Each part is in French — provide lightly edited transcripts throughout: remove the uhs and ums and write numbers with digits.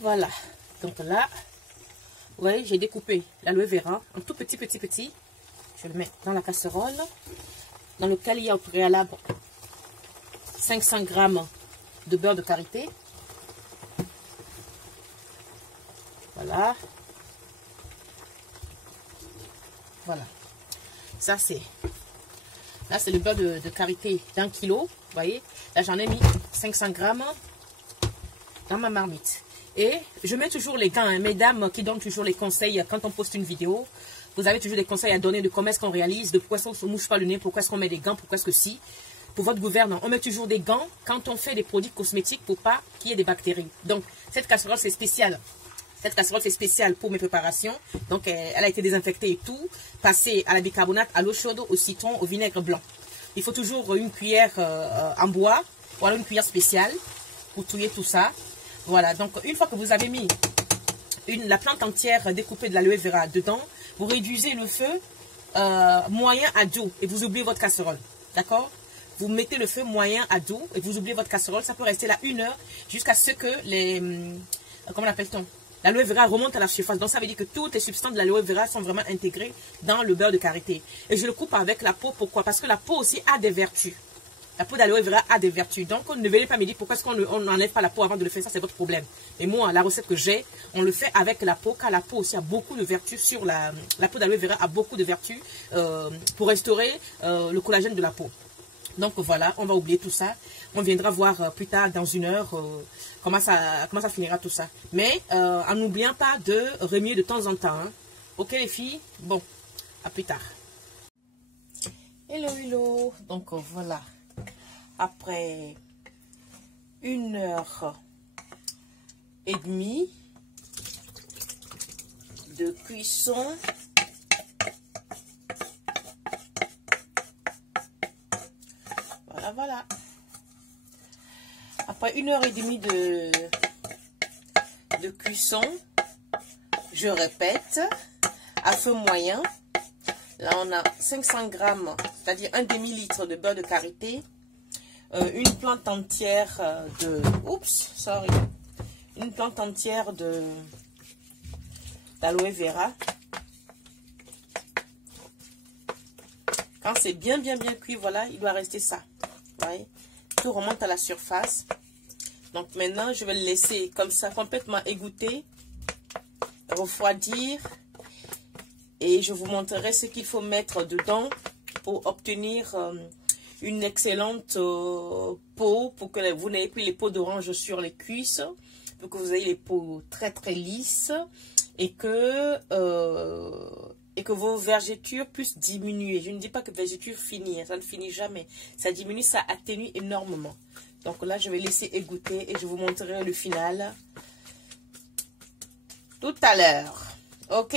Voilà. Donc là, vous voyez, j'ai découpé l'aloe vera en tout petit. Je le mets dans la casserole, dans lequel il y a au préalable 500 g de beurre de karité. Voilà. Voilà. Ça c'est... Là c'est le beurre de karité d'1 kg. Vous voyez. Là j'en ai mis 500 g dans ma marmite. Et je mets toujours les gants, hein, mesdames qui donnent toujours les conseils quand on poste une vidéo. Vous avez toujours des conseils à donner de comment est-ce qu'on réalise, de pourquoi est-ce qu'on ne se mouche pas le nez, pourquoi est-ce qu'on met des gants, pourquoi est-ce que si. Pour votre gouverne, on met toujours des gants quand on fait des produits cosmétiques pour pas qu'il y ait des bactéries. Donc, cette casserole, c'est spécial. Cette casserole, c'est spécial pour mes préparations. Donc, elle a été désinfectée et tout. Passée à la bicarbonate, à l'eau chaude, au citron, au vinaigre blanc. Il faut toujours une cuillère en bois, ou alors une cuillère spéciale pour touiller tout ça. Voilà, donc une fois que vous avez mis la plante entière découpée de l'aloe vera dedans, vous réduisez le feu moyen à doux et vous oubliez votre casserole. D'accord? Vous mettez le feu moyen à doux et vous oubliez votre casserole. Ça peut rester là 1 heure jusqu'à ce que comment l'appelle-t-on? L'aloe vera remonte à la surface. Donc ça veut dire que toutes les substances de l'aloe vera sont vraiment intégrées dans le beurre de karité. Et je le coupe avec la peau. Pourquoi? Parce que la peau aussi a des vertus. La peau d'aloe vera a des vertus. Donc, ne venez pas me dire pourquoi est-ce qu'on n'enlève pas la peau avant de le faire. Ça, c'est votre problème. Mais moi, la recette que j'ai, on le fait avec la peau, car la peau aussi a beaucoup de vertus sur la peau d'aloe vera a beaucoup de vertus pour restaurer le collagène de la peau. Donc, voilà, on va oublier tout ça. On viendra voir plus tard, dans 1 heure, comment ça finira tout ça. Mais, en n'oubliant pas de remuer de temps en temps. Hein. Ok, les filles? Bon, à plus tard. Hello, hello. Donc, voilà. Après 1h30 de cuisson, voilà. Après 1h30 de cuisson, je répète, à feu moyen. Là, on a 500 g, c'est-à-dire un demi-litre de beurre de karité. Une plante entière une plante entière d'aloe vera. Quand c'est bien cuit, voilà, il doit rester ça. Vous voyez, tout remonte à la surface. Donc maintenant, je vais le laisser comme ça, complètement égoutter, refroidir. Et je vous montrerai ce qu'il faut mettre dedans pour obtenir une excellente peau, pour que vous n'ayez plus les peaux d'orange sur les cuisses, pour que vous ayez les peaux très lisses et que vos vergetures puissent diminuer. Je ne dis pas que vergeture finit, ça ne finit jamais. Ça diminue, ça atténue énormément. Donc là, je vais laisser égoutter et je vous montrerai le final tout à l'heure. Ok?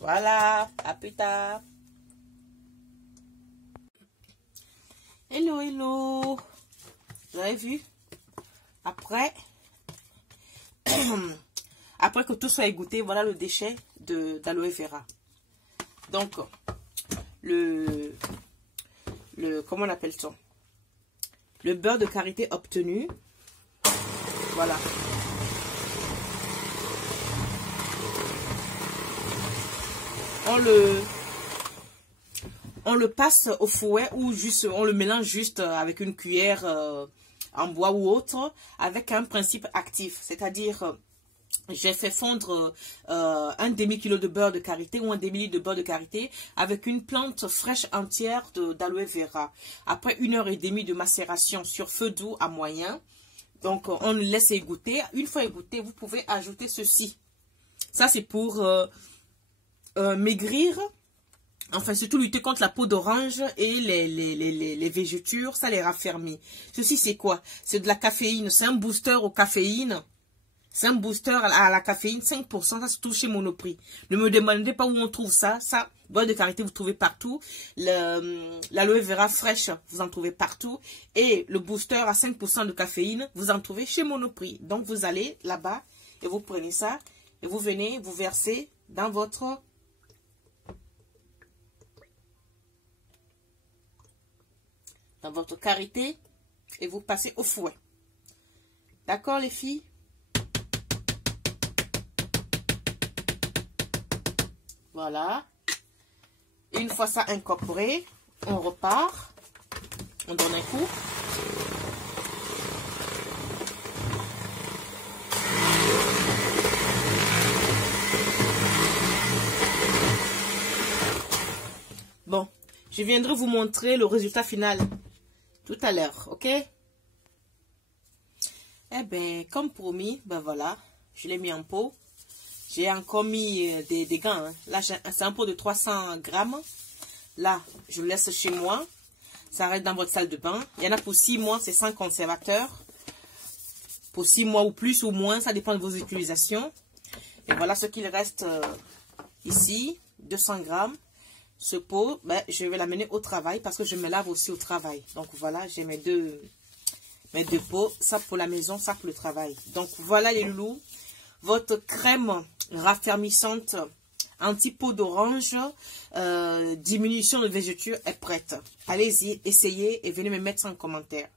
Voilà, à plus tard. Hello, hello. Vous avez vu? Après que tout soit égoutté, voilà le déchet d'aloe vera. Donc, comment on appelle ça? Le beurre de karité obtenu. Voilà. On le passe au fouet ou juste on le mélange juste avec une cuillère en bois ou autre avec un principe actif. C'est-à-dire, j'ai fait fondre un demi-kilo de beurre de karité ou un demi-litre de beurre de karité avec une plante fraîche entière d'aloe vera. Après 1h30 de macération sur feu doux à moyen. Donc, on le laisse égoutter. Une fois égoutter, vous pouvez ajouter ceci. Ça, c'est pour maigrir. Enfin, surtout lutter contre la peau d'orange et les végétures, ça les raffermit. Ceci, c'est quoi? C'est de la caféine. C'est un booster aux caféines. C'est un booster à la caféine, 5%. Ça se trouve chez Monoprix. Ne me demandez pas où on trouve ça. Ça, beurre de karité, vous trouvez partout. L'aloe vera fraîche, vous en trouvez partout. Et le booster à 5% de caféine, vous en trouvez chez Monoprix. Donc, vous allez là-bas et vous prenez ça. Et vous venez, vous versez dans votre karité et vous passez au fouet. D'accord les filles? Voilà. Une fois ça incorporé, on repart. On donne un coup. Bon, je viendrai vous montrer le résultat final tout à l'heure, ok? Eh bien, comme promis, ben voilà, je l'ai mis en pot. J'ai encore mis des gants. Hein. Là, c'est un pot de 300 grammes. Là, je le laisse chez moi. Ça reste dans votre salle de bain. Il y en a pour 6 mois, c'est sans conservateur. Pour 6 mois ou plus ou moins, ça dépend de vos utilisations. Et voilà ce qu'il reste ici, 200 grammes. Ce pot, ben, je vais l'amener au travail parce que je me lave aussi au travail. Donc voilà, j'ai mes deux pots. Ça pour la maison, ça pour le travail. Donc voilà les loulous. Votre crème raffermissante anti-peau d'orange, diminution de végéture est prête. Allez-y, essayez et venez me mettre ça en commentaire.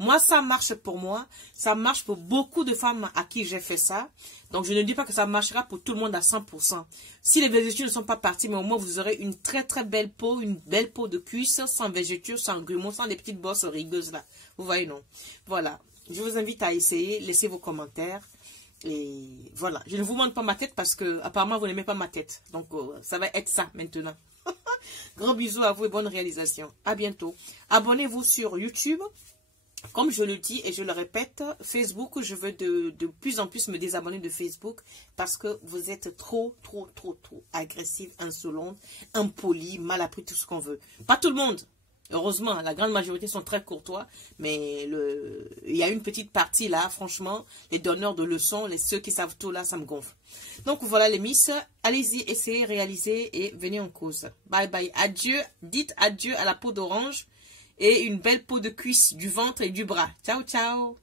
Moi, ça marche pour moi. Ça marche pour beaucoup de femmes à qui j'ai fait ça. Donc, je ne dis pas que ça marchera pour tout le monde à 100%. Si les végétures ne sont pas parties, mais au moins, vous aurez une très, très belle peau. Une belle peau de cuisse, sans végéture, sans grumeaux, sans les petites bosses rigueuses là. Vous voyez, non? Voilà. Je vous invite à essayer. Laissez vos commentaires. Et voilà. Je ne vous montre pas ma tête parce que, apparemment, vous n'aimez pas ma tête. Donc, ça va être ça maintenant. Gros bisous à vous et bonne réalisation. À bientôt. Abonnez-vous sur YouTube. Comme je le dis et je le répète, Facebook, je veux de plus en plus me désabonner de Facebook parce que vous êtes trop agressive, insolente, impolie, mal appris, tout ce qu'on veut. Pas tout le monde. Heureusement, la grande majorité sont très courtois, mais il y a une petite partie là, franchement, les donneurs de leçons, ceux qui savent tout là, ça me gonfle. Donc voilà les miss, allez-y, essayez, réalisez et venez en cause. Bye bye, adieu, dites adieu à la peau d'orange. Et une belle peau de cuisse, du ventre et du bras. Ciao, ciao.